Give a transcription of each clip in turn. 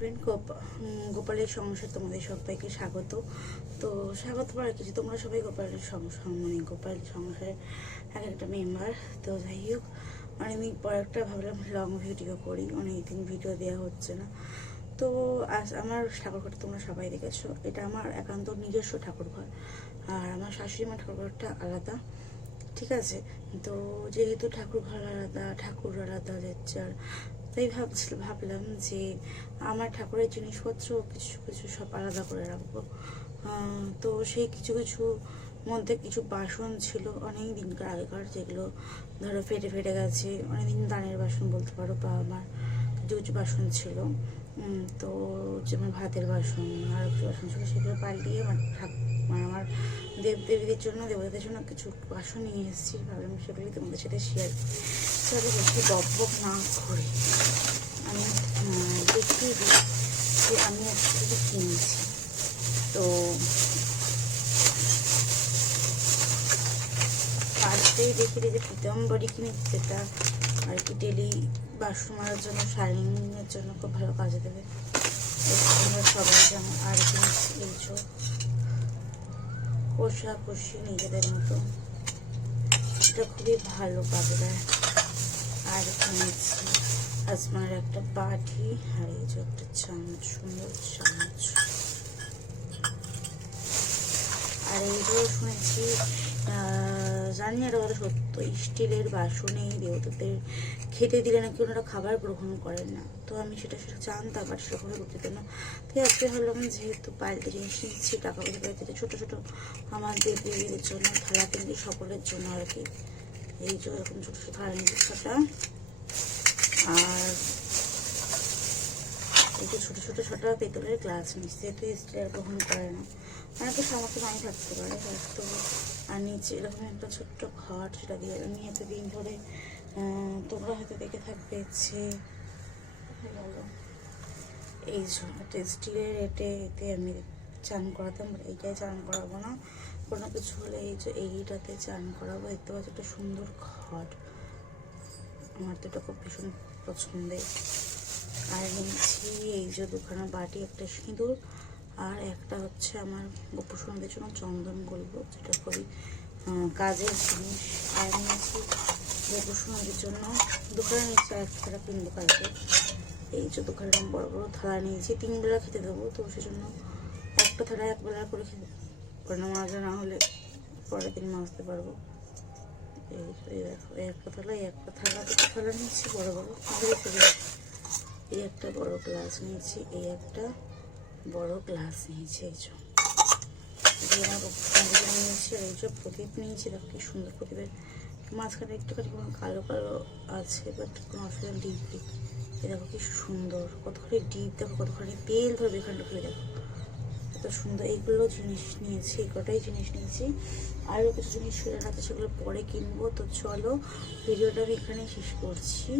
Friend গোপালের সংসার তোমাদের সবাইকে স্বাগত। তো স্বাগত আর কিছু, তোমরা সবাই গোপালের সংসার মানে গোপাল সংসারের এক একটা মেম্বার। তো যাই হোক, অনেকদিন পর একটা ভাবলাম লং ভিডিও করি, অনেকদিন ভিডিও দেওয়া হচ্ছে না। তো আজ আমার ঠাকুরঘরটা তোমরা সবাই দেখেছো, এটা আমার একান্ত নিজস্ব ঠাকুরঘর, আর আমার শাশুড়ি মা ঠাকুরঘরটা আলাদা, ঠিক আছে। তো যেহেতু ঠাকুরঘর আলাদা, ঠাকুর আলাদা, লেকচার, তাই ভাবলাম যে আমার ঠাকুরের জিনিসপত্র কিছু কিছু সব আলাদা করে রাখবো। তো সেই কিছু কিছু মধ্যে কিছু বাসন ছিল অনেক দিনকার আগেকার, যেগুলো ধরো ফেটে ফেটে গেছে, অনেকদিন দানের বাসন বলতে পারো, বা আমার কিছু কিছু বাসন ছিল। তো যেমন ভাতের বাসন আর কিছু বাসন ছিল, সেগুলো পাল্টিয়ে আমার দেবদেবীদের জন্য, দেবতাদের জন্য কিছু বাসন নিয়ে এসেছি। ভাবলাম সেগুলি তোমাদের সাথে শেয়ার। চলো বেশি বক না করে আমি দেখিয়ে দিই যে আমি একটা কিনেছি। তো ফার্স্টেই দেখিয়ে দিই যে পিতাম্বরী কিনেছি, যেটা আর কি ডেলি বাসন মারার জন্য, শাইনিংয়ের জন্য খুব ভালো কাজে দেবে। সবাই যেমন আর কিনেছি এই কষাকষি নিজেদের মতো, এটা খুবই ভালো কাজে দেয়। আর কিনেছি আসমানের একটা বাটি, আর এই যে একটা চামচ, সুন্দর চামচ। আর এইগুলো শুনেছি, জানি না এটা কথা সত্য, স্টিলের বাসনেই দেবতাদের খেতে দিলে নাকি ওনারা খাবার গ্রহণ করেন না। তো আমি সেটা জানতাম, আর সেরকমই করতে না। তাই আজকে ভাবলাম যেহেতু পাল্টে জিনিস নিচ্ছি, টাকা পয়সা পাইতে ছোটো ছোটো আমার দেবীদের জন্য, থালা কিনতে সকলের জন্য আর কি। এই যে এরকম ছোটো ছোটো থালা নিচ্ছি ছটা, আর এই যে ছোটো ছোটো ছটা পেতলের গ্লাস নিচ্ছি, যেহেতু স্টিলের গ্রহণ করে না। অনেকে সামর্থ্য নাই থাকতে পারে হয়তো। আর নিচে এরকম একটা ছোট্ট ঘট, সেটা দিয়ে আমি এতদিন ধরে, তোমরা হয়তো দেখে থাকবে যে এই একটা স্টিলের এতে আমি চান করাতাম, এইটাই চান করাবো না, কোনো কিছু হলে এই যে এইটাতে চান করাবো। দেখতে পাচ্ছি একটা সুন্দর ঘট, আমার তো এটা খুব ভীষণ পছন্দের। আর নিচ্ছি এই যে দুখানা বাটি, একটা সিঁদুর, আর একটা হচ্ছে আমার গোপুসোনাদের জন্য চন্দন বলবো, যেটা খুবই কাজের জিনিস। আর নিয়েছি গোপুসোনাদের জন্য দুখানা নিয়েছি, আর একটা কিনবো কালকে। এই যে দুখানা বড় বড় থালা নিয়েছি, 3 বেলা খেতে দেবো, তো সেজন্য একটা থালা 1 বেলা করে খেতে, কারণ মাজা না হলে পরের দিন মাজতে পারবো। এই দেখো, এই একটা থালা, এই একটা থালা, দুটো থালা নিয়েছি বড় বড়। এই একটা বড় গ্লাস নিয়েছি, এই একটা বড় গ্লাস নিয়েছি, এই যে নিয়েছি। আর এই যে প্রদীপ নিয়েছি, দেখো কি সুন্দর প্রদীপের মাঝখানে একটুখানি কোনো কালো কালো আছে, বাট কোনো অসুবিধা ডিপ ডিপ। এই দেখো কি সুন্দর, কতখানি ডিপ, দেখো কতখানি তেল ধরবে এখানটা খুলে, দেখো এত সুন্দর। এইগুলো জিনিস নিয়েছি, এই কটাই জিনিস নিয়েছি। আরও কিছু জিনিস আছে, সেগুলো পরে কিনবো। তো চলো ভিডিওটা আমি এখানেই শেষ করছি।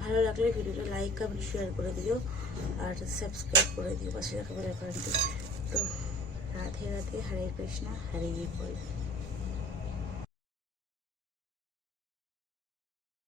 ভালো লাগলে ভিডিওটা লাইক কমেন্ট শেয়ার করে দিও, আর সাবস্ক্রাইব করে দিও, পাশে দেখা বেল আইকনটি। তো রাধে রাধে, হরে কৃষ্ণা, হরে বল।